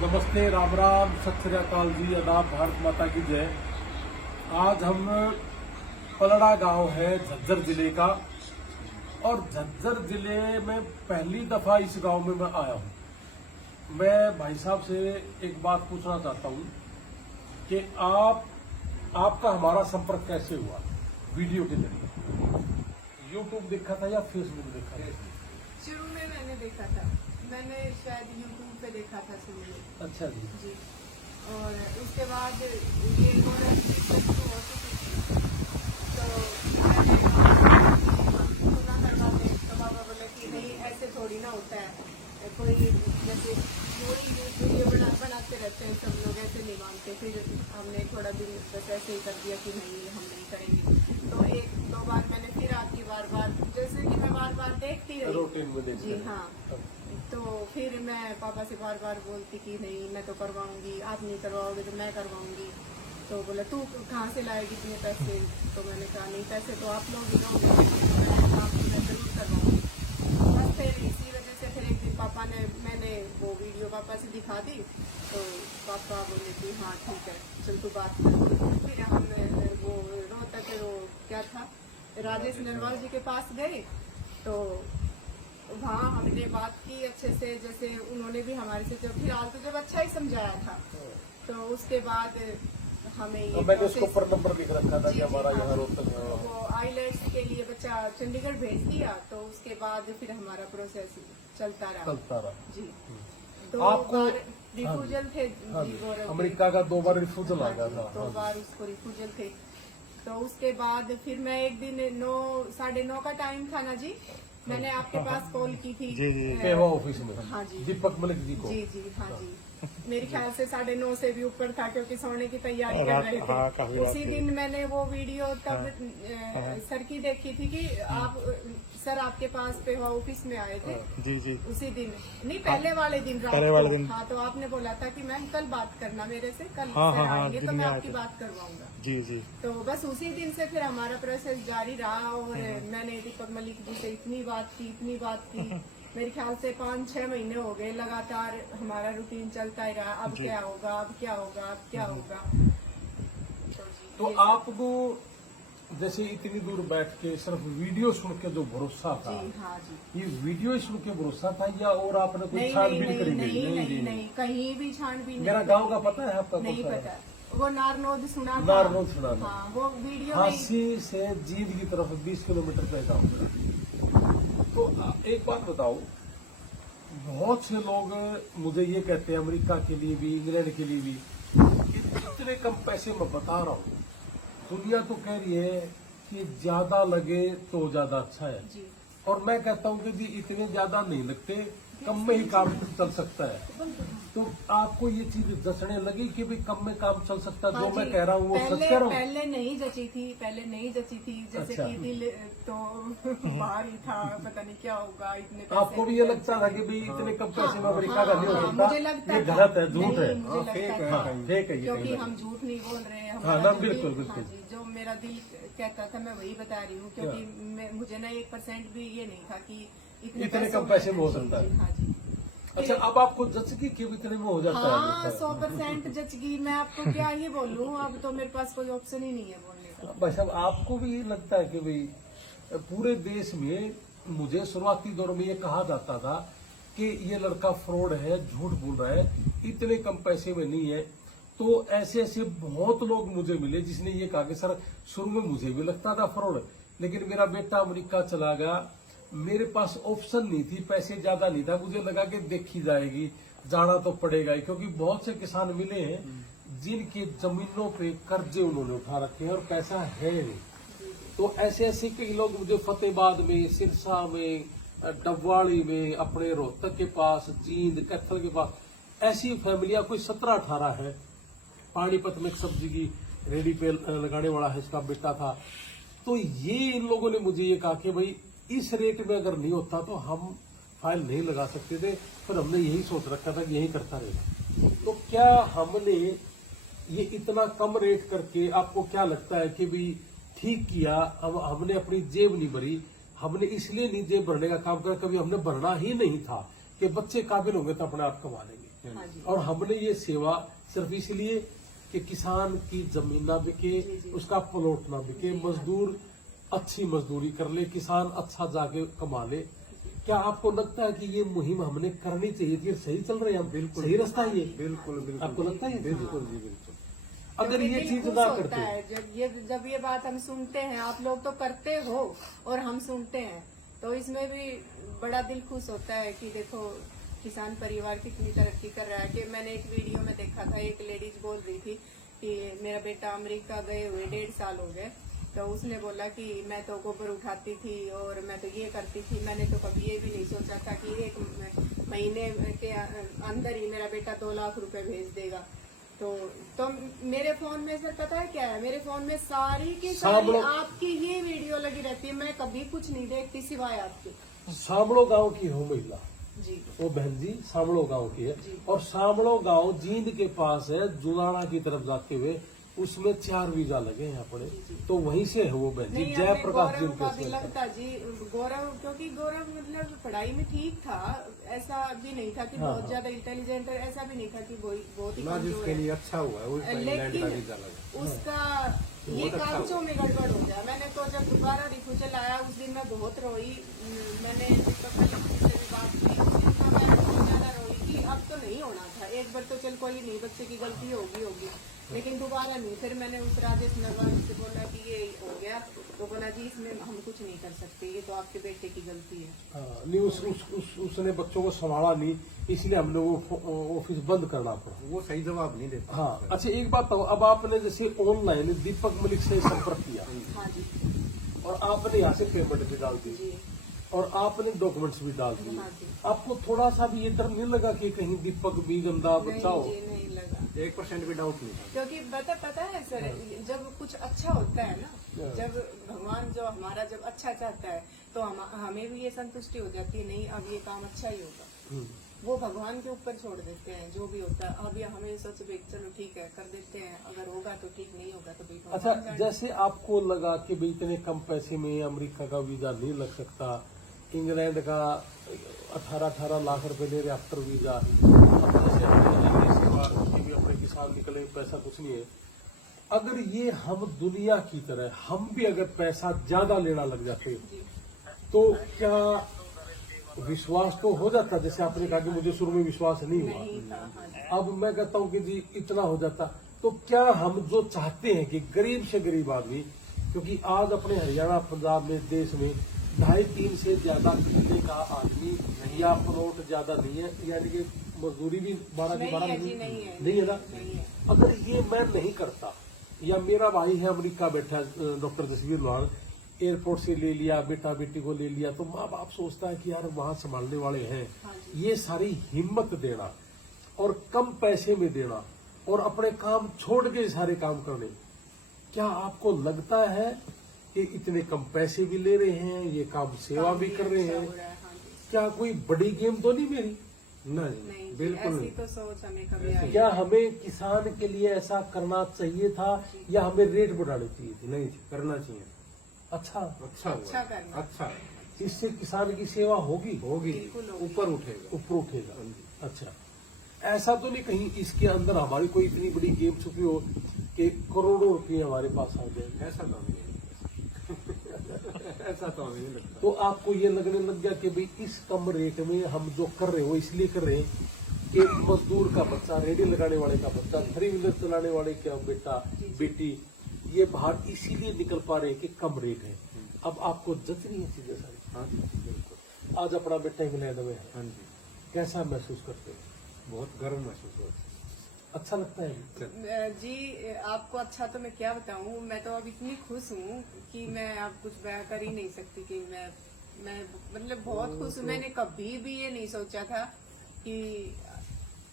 नमस्ते, राम राम, सत श्री अकाल जी, आदाब, भारत माता की जय। आज हम पलड़ा गांव है झज्जर जिले का, और झज्जर जिले में पहली दफा इस गांव में मैं आया हूं। मैं भाई साहब से एक बात पूछना चाहता हूं कि आपका हमारा संपर्क कैसे हुआ? वीडियो के जरिए यूट्यूब देखा था या फेसबुक देखा था? शुरू में मैंने देखा था, मैंने शायद यूट्यूब पे देखा था शुरू में। अच्छा जी। जी, और उसके बाद ये हो रहा तो सुना करवाते तो बाबा बोले कि नहीं ऐसे थोड़ी ना होता है, कोई जैसे वीडियो बनाते रहते हैं सब लोग, ऐसे नहीं मानते। फिर हमने थोड़ा दिन बस ऐसे ही कर दिया कि नहीं हम नहीं करेंगे। तो एक दो बार मैंने फिर आपकी बार जैसे कि मैं बार देखती रही रूटीन में देखते जी हैं। हाँ। तो फिर मैं पापा से बार बोलती कि नहीं मैं तो करवाऊंगी, आप नहीं करवाओगे तो मैं करवाऊंगी। तो बोला तू कहाँ से लाएगी इतने पैसे? तो मैंने कहा नहीं, पैसे तो आप लोग ही दोगे, मैं जरूर करवाऊंगी। बस फिर इसी वजह से फिर एक दिन मैंने वो वीडियो पापा से दिखा दी, तो पापा बोले कि हाँ ठीक है चल तू बात कर। फिर हम वो रोहतक वो क्या था राजेश नरवाल जी के पास गए, तो वहाँ हमने बात की अच्छे से, जैसे उन्होंने भी हमारे से फिलहाल तो जब अच्छा ही समझाया था। तो उसके बाद हमें ये मैंने उसको ऊपर नंबर लिख रखा था कि हमारा यहाँ रोहतक में वो आईलेट्स के लिए बच्चा चंडीगढ़ भेज दिया। तो उसके बाद फिर हमारा प्रोसेस चलता रहा जी। दो आपको बार रिफ्यूजल थे जी, अमेरिका का 2 बार रिफ्यूजल आ गया था। 2 बार उसको रिफ्यूजल थे। तो उसके बाद फिर मैं एक दिन 9:30 का टाइम था ना जी, मैंने आपके पास कॉल की थी पेवा ऑफिस में। हाँ जी, दीपक मलिक जी को। जी हाँ जी। मेरे ख्याल से 9:30 से भी ऊपर था, क्योंकि सोने की तैयारी कर रहे थे। उसी दिन मैंने वो वीडियो तब सर की देखी थी कि आप सर आपके पास पेवा ऑफिस में आए थे। जी उसी दिन नहीं, पहले वाले दिन रात को। हाँ, तो आपने बोला था कि मैम कल बात करना मेरे से, कल सर आएंगे तो मैं आपकी बात करवाऊंगा। जी। तो बस उसी दिन से फिर हमारा प्रोसेस जारी रहा, और मैंने दीपक मलिक जी से इतनी बात की मेरे ख्याल से 5-6 महीने हो गए लगातार हमारा रूटीन चलता ही रहा। अब क्या होगा, अब क्या होगा, अब क्या होगा। तो आपको जैसे इतनी दूर बैठ के सिर्फ वीडियो सुन के जो भरोसा था, जी हाँ जी, ये वीडियो ही सुन के भरोसा था या और आपने कोई छानबीन करी? नहीं, कहीं भी छानबीन। मेरा गांव का पता है आपका? नहीं पता। वो नारनौद सुना था। नारनौद सुना था। हाँ, वो वीडियो झांसी से जींद की तरफ 20 किलोमीटर का गाँव था। तो एक बात बताओ, बहुत से लोग मुझे ये कहते हैं, अमेरिका के लिए भी, इंग्लैंड के लिए भी, इतने कम पैसे में बता रहा हूँ। दुनिया तो कह रही है कि ज्यादा लगे तो ज्यादा अच्छा है, और मैं कहता हूँ कि जी इतने ज्यादा नहीं लगते, कम में ही काम चल सकता है। तो आपको ये चीज जचने लगी कि भाई कम में काम चल सकता है? जो मैं कह रहा हूँ वो सच कह रहा हूँ? पहले नहीं जची थी, जैसे कि दिल तो बाहर ही था, पता नहीं क्या होगा इतने पैसे। आपको भी ये लगता था कि भाई इतने कम पैसे में अमेरिका का नहीं हो सकता? मुझे लगता ये गलत है, झूठ है, फेक है, क्योंकि हम झूठ नहीं बोल रहे हैं। हाँ ना, बिल्कुल। जो मेरा दिल कहता था मैं वही बता रही हूँ, क्योंकि मुझे ना 1% भी ये नहीं था कि इतने कम पैसे में हो सकता है। हाँ जी। अच्छा, अब आपको जचगी कि इतने में हो जाता है? हाँ, 100% जचगी। मैं आपको क्या ये बोलूँ, अब तो मेरे पास कोई ऑप्शन ही नहीं है बोलने का। भाई साहब, आपको भी ये लगता है कि भाई पूरे देश में, मुझे शुरुआती दौर में ये कहा जाता था कि ये लड़का फ्रॉड है, झूठ बोल रहा है, इतने कम पैसे में नहीं है। तो ऐसे बहुत लोग मुझे मिले जिसने ये कहा कि सर शुरू में मुझे भी लगता था फ्रॉड, लेकिन मेरा बेटा अमेरिका चला गया, मेरे पास ऑप्शन नहीं थी, पैसे ज्यादा नहीं था, मुझे लगा कि देखी जाएगी, जाना तो पड़ेगा ही। क्योंकि बहुत से किसान मिले हैं जिनकी जमीनों पे कर्जे उन्होंने उठा रखे हैं और पैसा है नहीं। तो ऐसे कई लोग मुझे फतेहाबाद में, सिरसा में, डबवाड़ी में, अपने रोहतक के पास, जींद, कैथल के पास, ऐसी फैमिलियां कोई 17-18 है। पानीपत में एक सब्जी की रेडी पे लगाने वाला है, इसका बेटा था। तो ये इन लोगों ने मुझे ये कहा कि भाई इस रेट में अगर नहीं होता तो हम फाइल नहीं लगा सकते थे। फिर हमने यही सोच रखा था कि यही करता रहेगा। तो क्या हमने ये इतना कम रेट करके, आपको क्या लगता है कि भाई ठीक किया? हमने अपनी जेब नहीं भरी, हमने इसलिए नहीं जेब भरने का काम किया, कभी हमने भरना ही नहीं था कि बच्चे काबिल होंगे तो अपने आप कमा लेंगे। हाँ जी। और हमने ये सेवा सिर्फ इसलिए कि किसान की जमीन ना बिके, जी, जी। उसका प्लॉट ना बिके, मजदूर अच्छी मजदूरी कर ले, किसान अच्छा जाके कमा ले। क्या आपको लगता है कि ये मुहिम हमने करनी चाहिए थी? सही चल रहे हैं हम? बिल्कुल। सही रास्ता है ये? बिल्कुल बिल्कुल। आपको लगता है ये? बिल्कुल जी बिल्कुल। अगर ये क्योंकि चीज दिल ना खुश होता करते, है जब ये बात हम सुनते हैं, आप लोग तो करते हो और हम सुनते हैं, तो इसमें भी बड़ा दिल खुश होता है कि देखो किसान परिवार कितनी तरक्की कर रहा है। कि मैंने एक वीडियो में देखा था, एक लेडीज बोल रही थी कि मेरा बेटा अमेरिका गए हुए 1.5 साल हो गए, तो उसने बोला कि मैं तो गोबर उठाती थी और मैं तो ये करती थी, मैंने तो कभी ये भी नहीं सोचा था कि 1 महीने के अंदर ही मेरा बेटा 2 लाख रुपए भेज देगा। तो मेरे फोन में सर पता है क्या है, मेरे फोन में सारी की सारी आपकी ही वीडियो लगी रहती है, मैं कभी कुछ नहीं देखती सिवाय आपकी। सामड़ो गांव की हो महिला, जी वो बहन जी सामड़ो गांव की है, जी। और सामड़ो गांव जींद के पास है, जुलाना की तरफ जाते हुए, उसमें 4 वीजा लगे हैं अपने, तो वहीं से है वो बहन जी, नहीं, जय हमें प्रकाश जी गौरव का भी उनके लगता जी, गौरव क्योंकि गौरव मतलब पढ़ाई में ठीक था, ऐसा भी नहीं था कि हाँ, बहुत ज्यादा इंटेलिजेंट है, ऐसा भी नहीं था कि बहुत ही ना कमजोर जिसके है। लिए अच्छा हुआ है उसका इंग्लैंड का वीजा लेकिन लगा। उसका ये कागजों में गड़बड़ हो गया। मैंने तो जब दोबारा रिफ्यूजल आया उस दिन मैं बहुत रोई, मैंने दीपक मलिक से भी बात की, उस दिन तो मैं बहुत ज्यादा रोई कि अब तो नहीं होना था, एक बार तो चल कोई नहीं, बच्चे की गलती होगी, लेकिन दोबारा नहीं। फिर मैंने उस राजेश नरवाल से बोला कि ये हो गया, तो बोला जी इसमें हम कुछ नहीं कर सकते, ये तो आपके बेटे की गलती है। हाँ, नहीं उसने बच्चों को संभाला नहीं, इसलिए हमने वो ऑफिस बंद करना पड़ा। वो सही जवाब नहीं देता। हाँ, अच्छा एक बात बताओ, अब आपने जैसे ऑनलाइन दीपक मलिक से संपर्क किया हाँ जी और आपने यहाँ से पेमेंट भी डाल दी जी और आपने डॉक्यूमेंट्स भी डाल दिए, हाँ जी। आपको थोड़ा सा भी ये डर नहीं लगा कि कहीं दीपक भी गंदा बच्चा हो? नहीं जी, नहीं लगा, 1% भी डाउट नहीं था। क्योंकि पता है सर, जब कुछ अच्छा होता है ना, जब भगवान जो हमारा जब अच्छा चाहता है तो हमें भी ये संतुष्टि हो जाती है, नहीं अब ये काम अच्छा ही होगा। वो भगवान के ऊपर छोड़ देते हैं जो भी होता है। अब ये हमें सोच भाई चलो ठीक है कर देते हैं, अगर होगा तो ठीक, नहीं होगा तो भाई भगवान अच्छा, जाने। जैसे आपको लगा कि भाई इतने कम पैसे में अमेरिका का वीजा नहीं लग सकता, इंग्लैंड का 18-18 लाख रुपए ले रहे आफ्टर वीजा, अब जैसे अपने भी अपने किसान निकले, पैसा कुछ नहीं है। अगर ये हम दुनिया की तरह हम भी अगर पैसा ज्यादा लेना लग जाते जी तो क्या विश्वास तो हो जाता? जैसे आपने कहा कि मुझे शुरू में विश्वास नहीं हुआ, नहीं था। हाँ जी अब मैं कहता हूँ कि जी इतना हो जाता, तो क्या हम जो चाहते हैं कि गरीब से गरीब आदमी, क्योंकि आज अपने हरियाणा पंजाब में देश में 2.5-3 से ज्यादा किले का आदमी या प्लॉट ज्यादा नहीं है, यानी कि मजदूरी भी 12 की 12 नहीं है ना। नहीं है। अगर ये मैं नहीं करता, या मेरा भाई है अमेरिका बैठा है, डॉक्टर जसवीर लाल, एयरपोर्ट से ले लिया, बेटा बेटी को ले लिया, तो माँ बाप सोचता है कि यार वहां संभालने वाले हैं। हाँ ये सारी हिम्मत देना और कम पैसे में देना और अपने काम छोड़ के सारे काम करने, क्या आपको लगता है कि इतने कम पैसे भी ले रहे हैं, ये काम सेवा भी कर रहे अच्छा हैं, हो रहा है, हाँ जी। क्या कोई बड़ी गेम तो नहीं मेरी? ना जी नहीं जी, बिल्कुल ऐसी नहीं। तो सोच हमें कभी आई क्या हमें किसान के लिए ऐसा करना चाहिए था या हमें रेट बढ़ानी चाहिए थी? नहीं करना चाहिए। अच्छा, अच्छा अच्छा हुआ। करना। अच्छा इससे किसान की सेवा होगी, होगी, बिल्कुल होगी। ऊपर उठेगा। ऊपर उठेगा। अच्छा, ऐसा तो नहीं कहीं इसके अंदर हमारी कोई इतनी बड़ी गेम छुपी हो कि करोड़ों रुपये हमारे पास आ जाए? ऐसा तो हमें नहीं ऐसा तो हमें नहीं लगता। तो आपको ये लगने लग गया कि भाई इस कम रेट में हम जो कर रहे हो इसलिए कर रहे हैं कि मजदूर का बच्चा, रेडी लगाने वाले का बच्चा, 3 व्हीलर चलाने वाले का बेटा बेटी, ये बाहर इसीलिए निकल पा रहे हैं कि कम रेट है। अब आपको जच रही है चीजें सारी? हाँ जी बिल्कुल। आज अपना बेटा इंग्लैंड में है, हाँ जी कैसा महसूस करते हैं? बहुत गर्व महसूस होता है। अच्छा लगता है? जी आपको अच्छा तो मैं क्या बताऊं, मैं तो अब इतनी खुश हूं कि मैं अब कुछ बयां कर ही नहीं सकती कि मैं मतलब बहुत खुश हूं। मैंने कभी भी ये नहीं सोचा था कि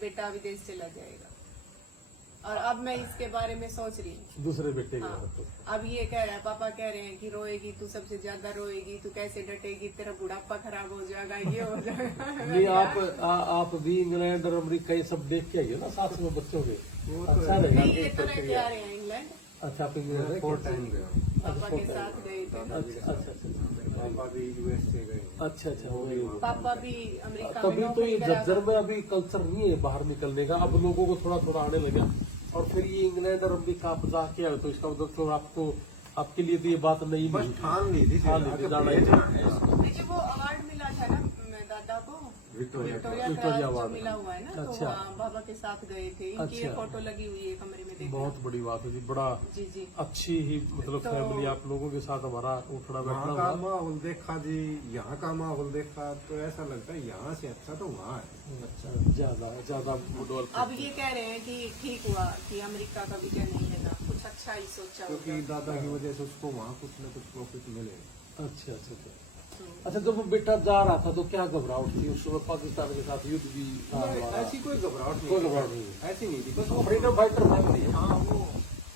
बेटा विदेश चला जाएगा, और अब मैं इसके बारे में सोच रही हूँ। दूसरे बेटे के हाँ, साथ अब ये कह रहा है, पापा कह रहे हैं कि रोएगी तू, सबसे ज्यादा रोएगी तू, कैसे डटेगी, तेरा बुढ़ापा खराब हो जाएगा, ये हो जाएगा। नहीं, आप भी इंग्लैंड और अमेरिका ये सब देख के आइए ना साथ में बच्चों के, वो तो अच्छा है। रहेगा। नहीं, ये तो रह के आ रहे हैं इंग्लैंड, अच्छा, आप इंग्लैंड 4 टाइम गया। पापा के साथ गए थे। अच्छा, पापा भी यूएस से गए। अच्छा अच्छा, very good। पापा भी अमेरिका में तभी तो नौकरी ये करा। जज्जर में अभी कल्चर नहीं है बाहर निकलने का, अब लोगों को थोड़ा थोड़ा आने लगा। और फिर ये इंग्लैंड और अमेरिका आप जाके आए तो इसका मतलब तो आपको, आपके लिए तो ये बात नहीं बस थी। ठान ली थी ठान ली थी, जाना ही था। मुझे वो अवार्ड मिला था ना दादा को, विक्टोरिया विक्टोरिया विक्टोरिया क्रॉस जो अवार्ड। मिला हुआ है ना, तो अच्छा। वहाँ बाबा के साथ गए थे। इनकी ये अच्छा। फोटो लगी हुई है कमरे में, देखना। बहुत बड़ी बात है जी, बड़ा जी जी। अच्छी ही मतलब तो- फैमिली आप लोगों के साथ हमारा उठना बैठना वहाँ का हुआ। माहौल देखा जी, यहाँ का माहौल देखा तो ऐसा लगता है यहाँ से अच्छा तो वहाँ है। अच्छा, ज्यादा ज्यादा डेवलप। अब ये कह रहे हैं कि ठीक हुआ कि अमेरिका का वीजा नहीं लेना, कुछ अच्छा ही सोचा क्योंकि होगा। दादा की वजह से उसको वहाँ कुछ न कुछ प्रॉफिट मिले। अच्छा अच्छा अच्छा। तो अच्छा, जब वो बेटा जा रहा था तो क्या घबराहट थी उस समय? पाकिस्तान के साथ युद्ध भी था हमारा। ऐसी कोई घबराहट नहीं, कोई घबराहट नहीं। ऐसी नहीं थी, बस वो फ्रीडम फाइटर फैमिली है, हाँ वो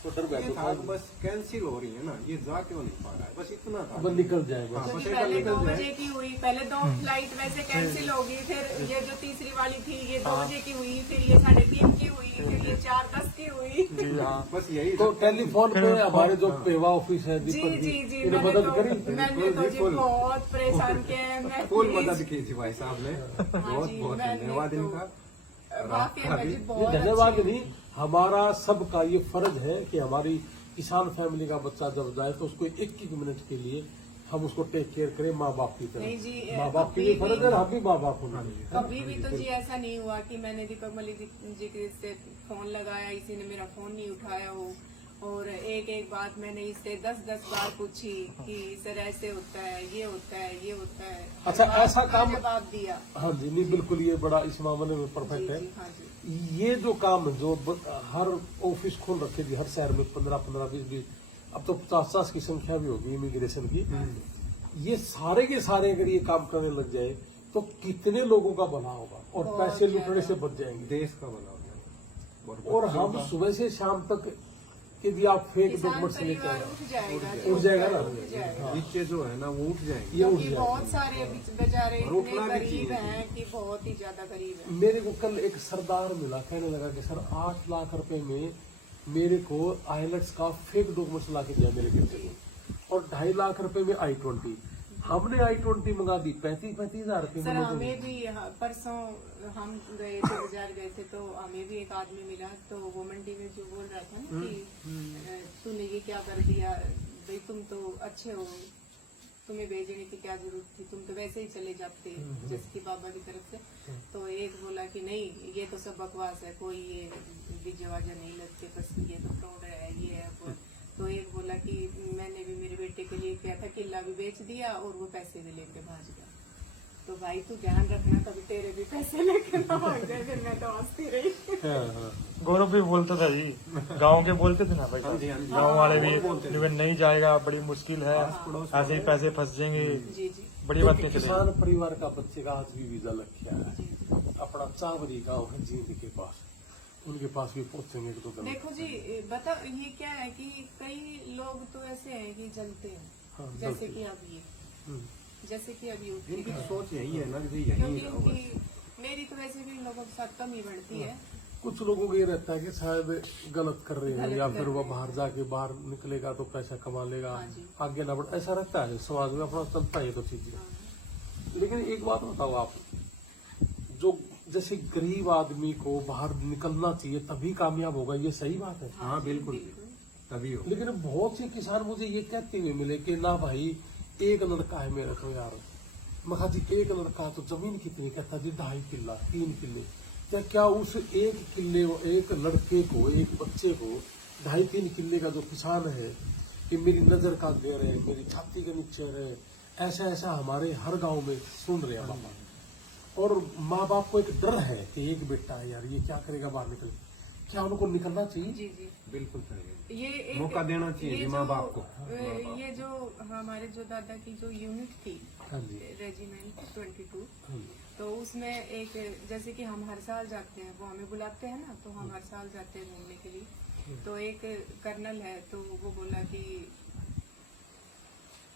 तो डर ये बैठो था कि बस कैंसिल हो रही है ना, ये जा क्यों नहीं पा रहा है, बस इतना था। अब निकल जाएगा। हाँ, क्योंकि बस एक पहले निकल 2 जाए। बजे की हुई, पहले 2 फ्लाइट वैसे कैंसिल होगी, फिर ये जो तीसरी वाली थी ये 2 बजे की हुई, फिर ये 3:30 की हुई, फिर ये 4:10 की हुई। जी हाँ। बस यही तो टेलीफोन पे हमारे जो हाँ। पेवा ऑफिस है जी दीपक जी जी, इन्हें मदद करी। मैंने तो जी बिल्कुल। बहुत परेशान किया है। मैं फुल please- मदद की थी भाई साहब ने, बहुत जी, बहुत मैंने धन्यवाद तो- इनका। वाकई में जी ये बहुत धन्यवाद अच्छी- नहीं, हमारा सबका ये फर्ज है कि हमारी किसान फैमिली का बच्चा जब जाए तो उसको 1 मिनट के लिए हम उसको टेक केयर करें माँ बाप की नहीं जी, तरह। माँ बाप के लिए कभी फर्ज है, हम भी माँ बाप होना कभी भी तो जी ऐसा नहीं हुआ कि मैंने दीपक मलिक जी के से फोन लगाया, इसी ने मेरा फोन नहीं उठाया हो, और एक एक बात मैंने इससे 10 बार पूछी कि सर ऐसे होता है, ये होता है, ये होता है। अच्छा, हर बार ऐसा का काम- जवाब दिया। हाँ जी, नहीं बिल्कुल, ये बड़ा इस मामले में जी परफेक्ट है। जी, हाँ जी। ये जो काम जो हर ऑफिस खोल रखे थी हर शहर में 15 20 अब तो 50 की संख्या भी होगी इमिग्रेशन की। ये सारे के सारे अगर ये काम करने लग जाए तो कितने लोगों का भला होगा और बहुत पैसे लुटने ज्यादा। से बच जाएंगे। देश का बना हो जाएगा। और हम सुबह से शाम तक यदि आप फेक किसान डॉक्यूमेंट्स लेकर परिवार आए, उठ जाएगा, उठ जाएगा ना। उठ जाएगा। नीचे जो है ना वो उठ जाएंगे। ये उठ क्योंकि जाएगा। बहुत सारे बेचारे और इतने उठना भी गरीब चाहिए। हैं कि बहुत ही ज्यादा गरीब हैं। मेरे को कल एक सरदार मिला, कहने लगा कि सर 8 लाख रुपए में मेरे को आइलेट्स का फेक डॉक्यूमेंट्स ला के दिया मेरे बेटे को, और 2.5 लाख रुपए में I-20। हमने I-20 मंगा दी 35 हजार रुपए सर में। हमें भी परसों हम गए थे, बाजार गए थे, तो हमें भी एक आदमी मिला, तो वो मंडी में जो बोल रहा था ना कि तूने ये क्या कर दिया भाई, तुम तो अच्छे हो, तुम्हें भेजने की क्या जरूरत थी, तुम तो वैसे ही चले जाते जैसे कि बाबा की तरफ से। तो एक बोला कि नहीं ये तो सब बकवास है, कोई ये वीजा वाजा नहीं लगते, बस ये तो फ्रॉड है, ये है वो। तो एक बोला कि मैंने भी मेरे बेटे के लिए किया था, किला भी बेच दिया और वो पैसे भी लेके भाग गया। तो भाई तू ध्यान रखना कभी तेरे भी पैसे लेके ना भाग जाए। फिर मैं तो हंसती रही। हाँ, हाँ। गौरव भी बोलता था जी, गांव के बोलते थे ना भाई, हाँ जी, हाँ जी। गांव वाले भी बोलते थे। लेकिन नहीं जाएगा, बड़ी मुश्किल है, पड़ोस ऐसे ही पैसे फंस जाएंगे, जी जी बड़ी क्योंकि बातें चले। किसान परिवार का बच्चे का आज भी वीजा लग गया है। जी। अपना चावरी गाँव है जींद के पास, उनके पास भी पहुंचेंगे तो दिन। देखो जी, बता ये क्या है कि कई लोग तो ऐसे हैं कि जलते हैं, हाँ, जैसे जलते कि अब ये, हम्म। जैसे कि अभी इनकी सोच यही है ना कि यही क्योंकि रहो बस। इनकी मेरी तो वैसे भी इन लोगों के साथ कम ही बढ़ती है। कुछ लोगों को ये रहता है कि शायद गलत कर रहे हैं गलत या कर फिर वो रहे बाहर जाके बाहर निकलेगा तो पैसा कमा लेगा, हाँ जी। आगे ना बढ़, ऐसा रहता है समाज में, अपना चलता है तो चीजें। हाँ। लेकिन एक बात बताओ आप, जो जैसे गरीब आदमी को बाहर निकलना चाहिए तभी कामयाब होगा, ये सही बात है। हाँ बिल्कुल तभी हो। लेकिन बहुत से किसान मुझे ये कहते हुए मिले कि ना भाई एक लड़का है मेरे को यार, मैं कहा जी एक लड़का है तो जमीन कितनी, कहता जी 2.5 किला 3 किले। क्या उस 1 किले, एक लड़के को, एक बच्चे को 2.5-3 किले का जो किसान है कि मेरी नजर का घेर है, मेरी छाती के नीचे है, ऐसा ऐसा हमारे हर गांव में सुन रहे हैं बाबा। और माँ बाप को एक डर है कि एक बेटा है यार, ये क्या करेगा बाहर निकल, क्या उनको निकलना चाहिए? जी जी, बिल्कुल चाहिए, ये एक मौका देना चाहिए ये जी जो- माँ बाप को। ये जो हमारे जो दादा की जो यूनिट थी, हाँ जी, रेजिमेंट 22, हाँ जी। तो उसमें एक, जैसे कि हम हर साल जाते हैं, वो हमें बुलाते हैं ना, तो हम हर साल जाते हैं घूमने के लिए। तो एक कर्नल है, तो वो बोला कि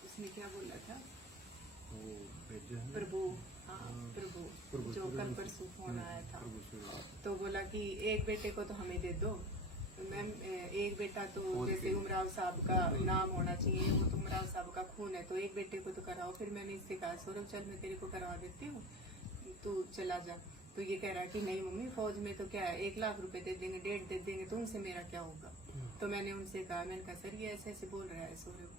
उसने क्या बोला था, वो भेजे हैं। प्रभु, हाँ प्रभु, जो कल परसों फोन आया था, तो बोला कि एक बेटे को तो हमें दे दो, मैम एक बेटा तो जैसे उमराव साहब का नाम होना चाहिए, वो तो उमराव साहब का खून है, तो एक बेटे को तो कराओ। फिर मैंने इससे कहा सौरभ चल मैं तेरे को करवा देती हूँ, तू चला जा। तो ये कह रहा है कि नहीं मम्मी फौज में तो क्या है 1 लाख रुपए दे देंगे, 1.5 दे देंगे, तो उनसे मेरा क्या होगा। तो मैंने उनसे कहा, मैंने कहा सर ये ऐसे ऐसे बोल रहा है सौरभ।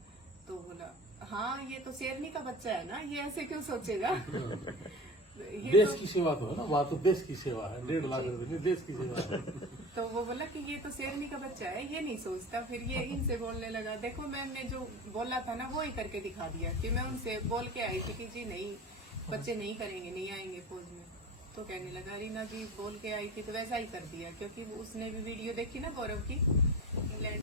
तो बोला हाँ ये तो शेरनी का बच्चा है ना, ये ऐसे क्यों सोचेगा। ये देश तो- की सेवा तो है ना, वहाँ तो देश की सेवा है, 1.5 लाख रुपए नहीं, देश की सेवा है। तो वो बोला कि ये तो शेरनी का बच्चा है, ये नहीं सोचता। फिर ये इनसे बोलने लगा। देखो मैम ने जो बोला था ना वो ही करके दिखा दिया कि मैं उनसे बोल के आई थी कि जी नहीं बच्चे नहीं करेंगे, नहीं आएंगे फौज में। तो कहने लगा रीना जी बोल के आई थी तो वैसा ही कर दिया, क्योंकि उसने भी वीडियो देखी ना गौरव की,